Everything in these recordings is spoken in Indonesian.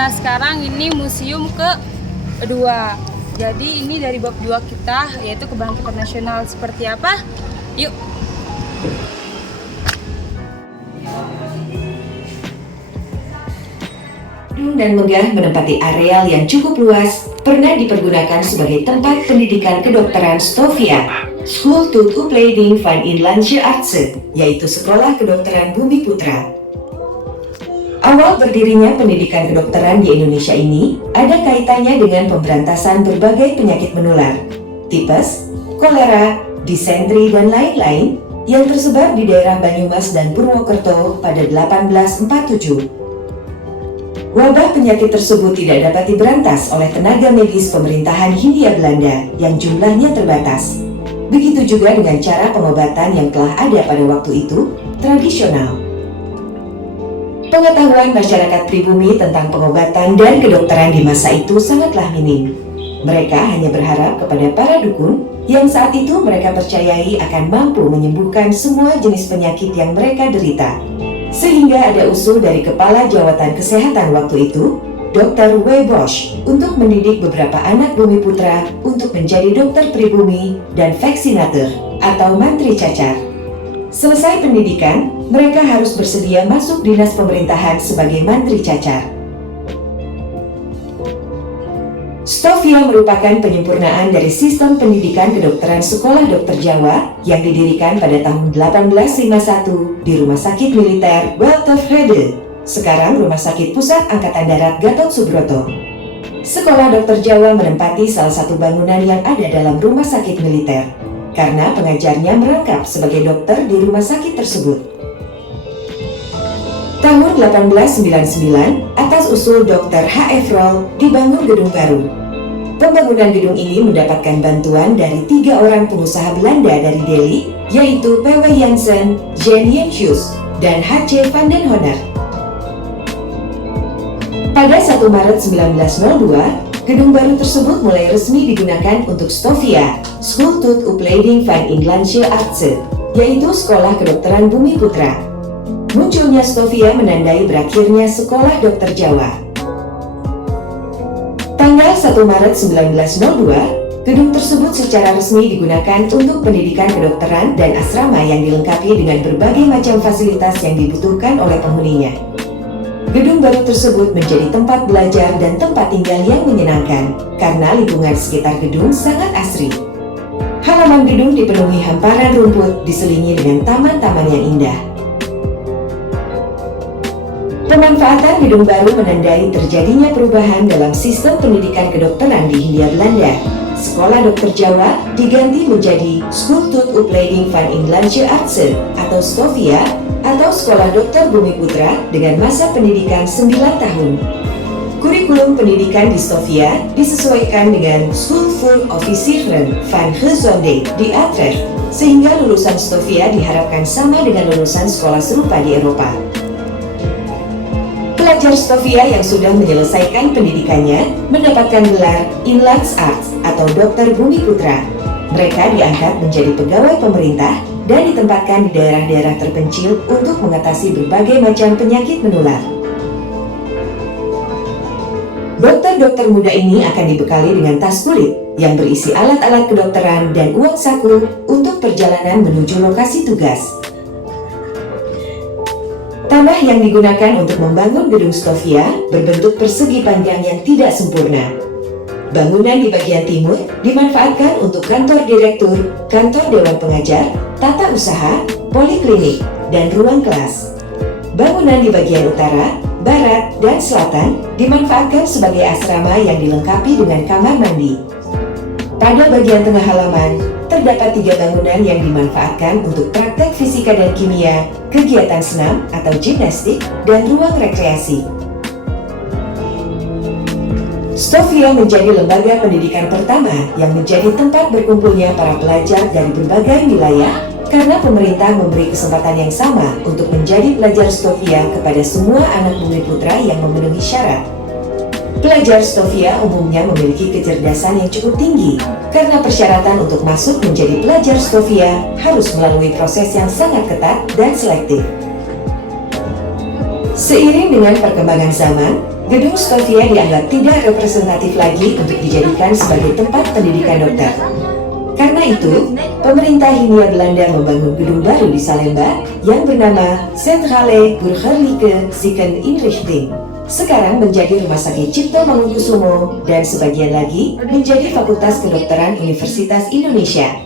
Nah, sekarang ini museum kedua. Jadi ini dari bab 2 kita, yaitu kebangkitan nasional seperti apa? Yuk. Gedung dan megah menempati areal yang cukup luas, pernah dipergunakan sebagai tempat pendidikan kedokteran Sofia, School tot Opleiding van Inlandse Artsen, yaitu Sekolah Kedokteran Bumi Putra. Awal berdirinya pendidikan kedokteran di Indonesia ini ada kaitannya dengan pemberantasan berbagai penyakit menular, tipes, kolera, disentri, dan lain-lain yang tersebar di daerah Banyumas dan Purwokerto pada 1847. Wabah penyakit tersebut tidak dapat diberantas oleh tenaga medis pemerintahan Hindia Belanda yang jumlahnya terbatas. Begitu juga dengan cara pengobatan yang telah ada pada waktu itu, tradisional. Pengetahuan masyarakat pribumi tentang pengobatan dan kedokteran di masa itu sangatlah minim. Mereka hanya berharap kepada para dukun yang saat itu mereka percayai akan mampu menyembuhkan semua jenis penyakit yang mereka derita. Sehingga ada usul dari Kepala Jawatan Kesehatan waktu itu, Dr. W. Bosch, untuk mendidik beberapa anak bumi putra untuk menjadi dokter pribumi dan vaksinator atau mantri cacar. Selesai pendidikan, mereka harus bersedia masuk dinas pemerintahan sebagai mantri cacar. Sofia merupakan penyempurnaan dari sistem pendidikan kedokteran Sekolah Dokter Jawa yang didirikan pada tahun 1851 di Rumah Sakit Militer Waltervrede, sekarang Rumah Sakit Pusat Angkatan Darat Gatot Subroto. Sekolah Dokter Jawa menempati salah satu bangunan yang ada dalam rumah sakit militer, karena pengajarnya merangkap sebagai dokter di rumah sakit tersebut. Tahun 1899, atas usul Dr. H.F. Roll, dibangun gedung baru. Pembangunan gedung ini mendapatkan bantuan dari 3 orang pengusaha Belanda dari Delhi, yaitu P.W. Jansen, Jan Jentjes, dan H.C. van den Honert. Pada 1 Maret 1902, gedung baru tersebut mulai resmi digunakan untuk Sofia, School tot Opleiding van Inlandse Artsen, yaitu Sekolah Kedokteran Bumi Putra. Munculnya Sofia menandai berakhirnya Sekolah Dokter Jawa. Tanggal 1 Maret 1902, gedung tersebut secara resmi digunakan untuk pendidikan kedokteran dan asrama yang dilengkapi dengan berbagai macam fasilitas yang dibutuhkan oleh penghuninya. Gedung baru tersebut menjadi tempat belajar dan tempat tinggal yang menyenangkan, karena lingkungan sekitar gedung sangat asri. Halaman gedung dipenuhi hamparan rumput diselingi dengan taman-taman yang indah. Pemanfaatan gedung baru menandai terjadinya perubahan dalam sistem pendidikan kedokteran di Hindia Belanda. Sekolah Dokter Jawa diganti menjadi School tot Opleiding van Inlandse Artsen atau Sofia atau Sekolah Dokter Bumi Putra dengan masa pendidikan 9 tahun. Kurikulum pendidikan di Sofia disesuaikan dengan School voor Officieren van Gezondheid di Utrecht, sehingga lulusan Sofia diharapkan sama dengan lulusan sekolah serupa di Eropa. Pelajar Sofia yang sudah menyelesaikan pendidikannya mendapatkan gelar Inlandsarts atau Dokter Bumi Putra. Mereka diangkat menjadi pegawai pemerintah dan ditempatkan di daerah-daerah terpencil untuk mengatasi berbagai macam penyakit menular. Dokter-dokter muda ini akan dibekali dengan tas kulit yang berisi alat-alat kedokteran dan uang saku untuk perjalanan menuju lokasi tugas. Tanah yang digunakan untuk membangun gedung Sofia berbentuk persegi panjang yang tidak sempurna. Bangunan di bagian timur dimanfaatkan untuk kantor direktur, kantor dewan pengajar, tata usaha, poliklinik, dan ruang kelas. Bangunan di bagian utara, barat, dan selatan dimanfaatkan sebagai asrama yang dilengkapi dengan kamar mandi. Pada bagian tengah halaman, terdapat 3 bangunan yang dimanfaatkan untuk praktek fisika dan kimia, kegiatan senam atau gimnastik, dan ruang rekreasi. Sofia menjadi lembaga pendidikan pertama yang menjadi tempat berkumpulnya para pelajar dari berbagai wilayah karena pemerintah memberi kesempatan yang sama untuk menjadi pelajar Sofia kepada semua anak bumi putra yang memenuhi syarat. Pelajar Sofia umumnya memiliki kecerdasan yang cukup tinggi karena persyaratan untuk masuk menjadi pelajar Sofia harus melalui proses yang sangat ketat dan selektif. Seiring dengan perkembangan zaman, Gedung Stovia dianggap tidak representatif lagi untuk dijadikan sebagai tempat pendidikan dokter. Karena itu, pemerintah Hindia Belanda membangun gedung baru di Salemba yang bernama Centrale Burgerlijke Ziekeninrichting. Sekarang menjadi Rumah Sakit Cipto Mangunkusumo dan sebagian lagi menjadi Fakultas Kedokteran Universitas Indonesia.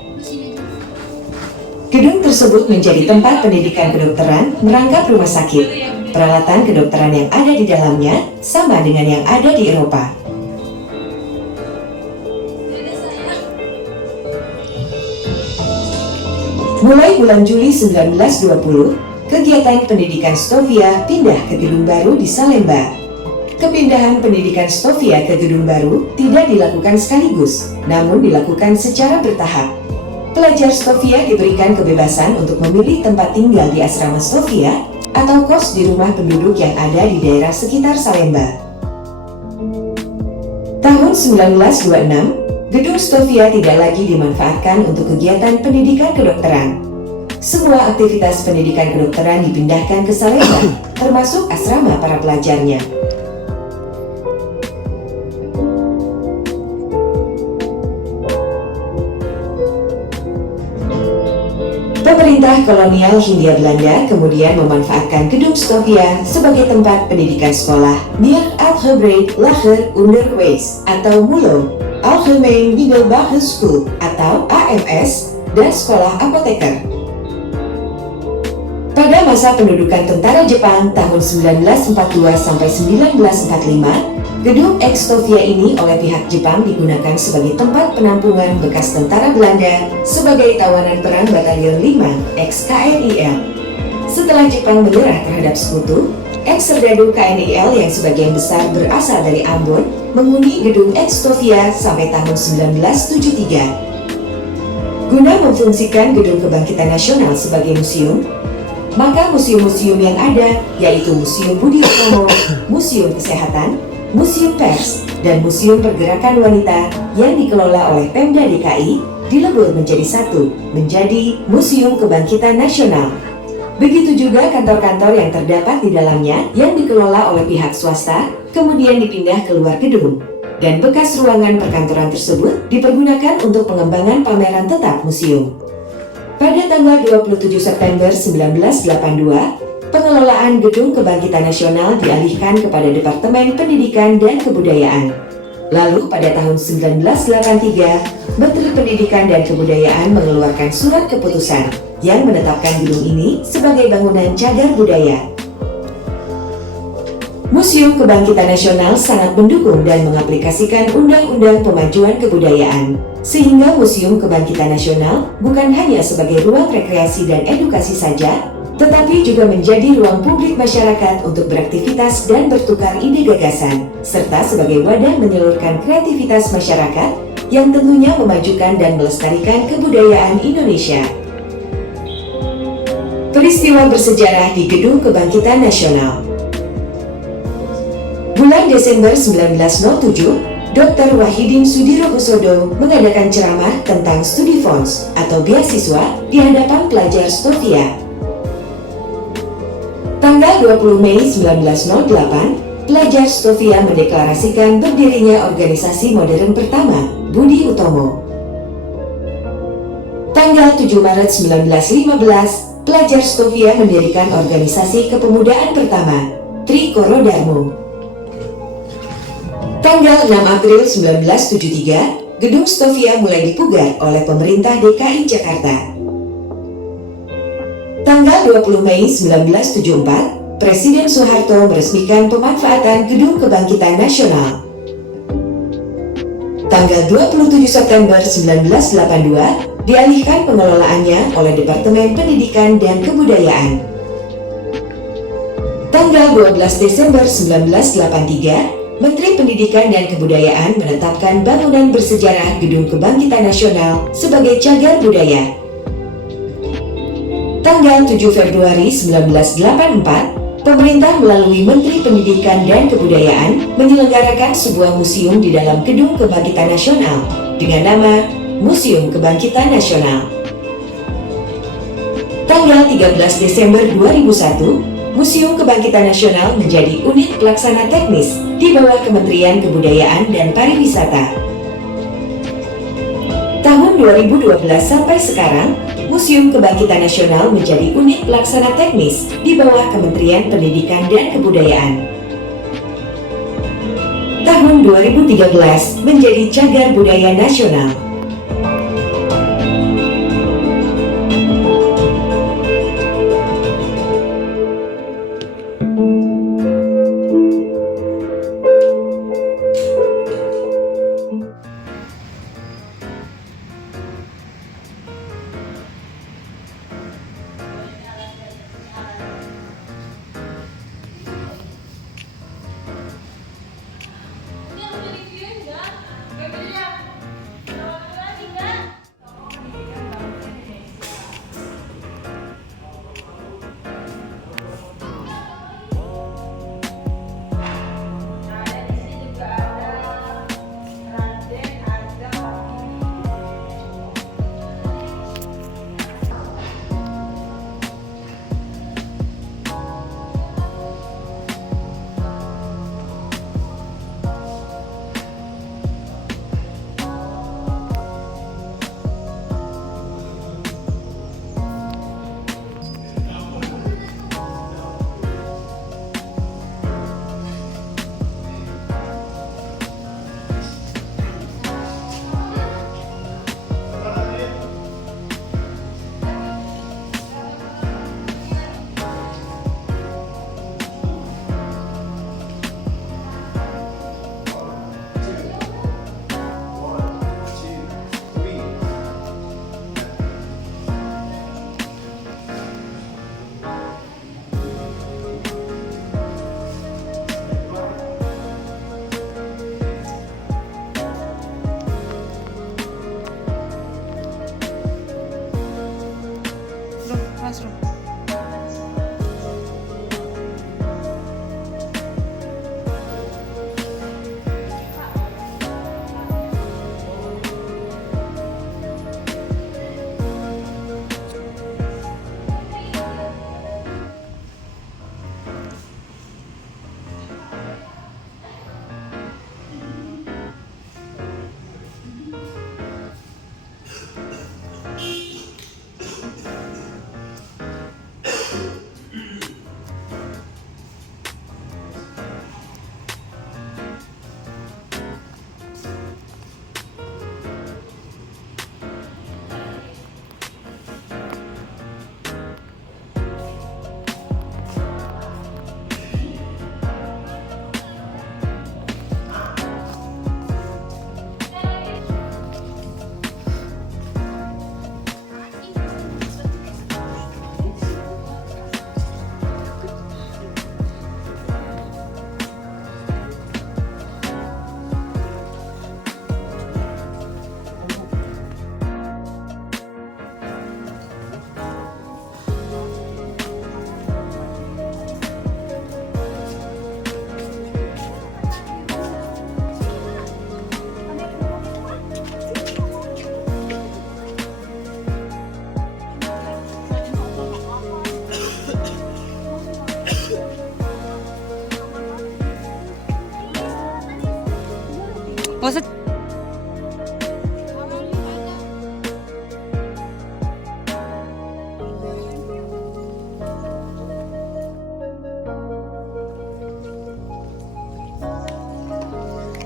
Gedung tersebut menjadi tempat pendidikan kedokteran merangkap rumah sakit. Peralatan kedokteran yang ada di dalamnya sama dengan yang ada di Eropa. Mulai bulan Juli 1920, kegiatan pendidikan Stovia pindah ke gedung baru di Salemba. Kepindahan pendidikan Stovia ke gedung baru tidak dilakukan sekaligus, namun dilakukan secara bertahap. Pelajar Stovia diberikan kebebasan untuk memilih tempat tinggal di asrama Stovia atau kos di rumah penduduk yang ada di daerah sekitar Salemba. Tahun 1926, gedung Stovia tidak lagi dimanfaatkan untuk kegiatan pendidikan kedokteran. Semua aktivitas pendidikan kedokteran dipindahkan ke Salemba, termasuk asrama para pelajarnya. Pemerintah kolonial Hindia Belanda kemudian memanfaatkan gedung Stovia sebagai tempat pendidikan sekolah Meer Algebreed Lager Onderwijs atau MULO, Algemeen Middelbare School atau AMS, dan sekolah apoteker. Pada masa pendudukan tentara Jepang tahun 1942 sampai 1945, gedung ex Stovia ini oleh pihak Jepang digunakan sebagai tempat penampungan bekas tentara Belanda sebagai tawanan perang Batalion 5 ex KNIL. Setelah Jepang menyerah terhadap sekutu, ex serdadu KNIL yang sebagian besar berasal dari Ambon menghuni gedung ex Stovia sampai tahun 1973. Guna memfungsikan gedung Kebangkitan Nasional sebagai museum, maka museum-museum yang ada yaitu Museum Budi Utomo, Museum Kesehatan, Museum Pers, dan Museum Pergerakan Wanita yang dikelola oleh Pemda DKI dilebur menjadi satu, menjadi Museum Kebangkitan Nasional. Begitu juga kantor-kantor yang terdapat di dalamnya yang dikelola oleh pihak swasta, kemudian dipindah keluar gedung. Dan bekas ruangan perkantoran tersebut dipergunakan untuk pengembangan pameran tetap museum. Pada tanggal 27 September 1982, pengelolaan Gedung Kebangkitan Nasional dialihkan kepada Departemen Pendidikan dan Kebudayaan. Lalu pada tahun 1983, Menteri Pendidikan dan Kebudayaan mengeluarkan surat keputusan yang menetapkan gedung ini sebagai bangunan cagar budaya. Museum Kebangkitan Nasional sangat mendukung dan mengaplikasikan Undang-Undang Pemajuan Kebudayaan, sehingga Museum Kebangkitan Nasional bukan hanya sebagai ruang rekreasi dan edukasi saja, tetapi juga menjadi ruang publik masyarakat untuk beraktivitas dan bertukar ide gagasan, serta sebagai wadah menyalurkan kreativitas masyarakat yang tentunya memajukan dan melestarikan kebudayaan Indonesia. Peristiwa bersejarah di Gedung Kebangkitan Nasional. Bulan Desember 1907, Dr. Wahidin Sudirohusodo mengadakan ceramah tentang studi fonds atau beasiswa di hadapan pelajar Stovia. Tanggal 20 Mei 1908, pelajar Stovia mendeklarasikan berdirinya organisasi modern pertama, Budi Utomo. Tanggal 7 Maret 1915, pelajar Stovia mendirikan organisasi kepemudaan pertama, Trikoro Darmo. Tanggal 6 April 1973, Gedung Stovia mulai dipugar oleh pemerintah DKI Jakarta. Tanggal 20 Mei 1974, Presiden Soeharto meresmikan pemanfaatan Gedung Kebangkitan Nasional. Tanggal 27 September 1982, dialihkan pengelolaannya oleh Departemen Pendidikan dan Kebudayaan. Tanggal 12 Desember 1983, Menteri Pendidikan dan Kebudayaan menetapkan bangunan bersejarah Gedung Kebangkitan Nasional sebagai cagar budaya. Tanggal 7 Februari 1984, pemerintah melalui Menteri Pendidikan dan Kebudayaan menyelenggarakan sebuah museum di dalam Gedung Kebangkitan Nasional dengan nama Museum Kebangkitan Nasional. Tanggal 13 Desember 2001, Museum Kebangkitan Nasional menjadi unit pelaksana teknis di bawah Kementerian Kebudayaan dan Pariwisata. Tahun 2012 sampai sekarang, Museum Kebangkitan Nasional menjadi unit pelaksana teknis di bawah Kementerian Pendidikan dan Kebudayaan. Tahun 2013 menjadi Cagar Budaya Nasional. Nggak usah.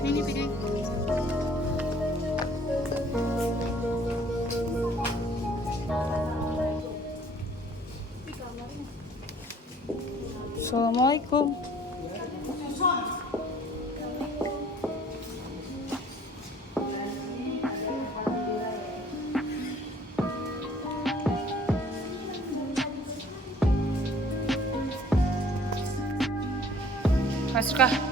Ini pegang. Assalamualaikum. Masuk kah?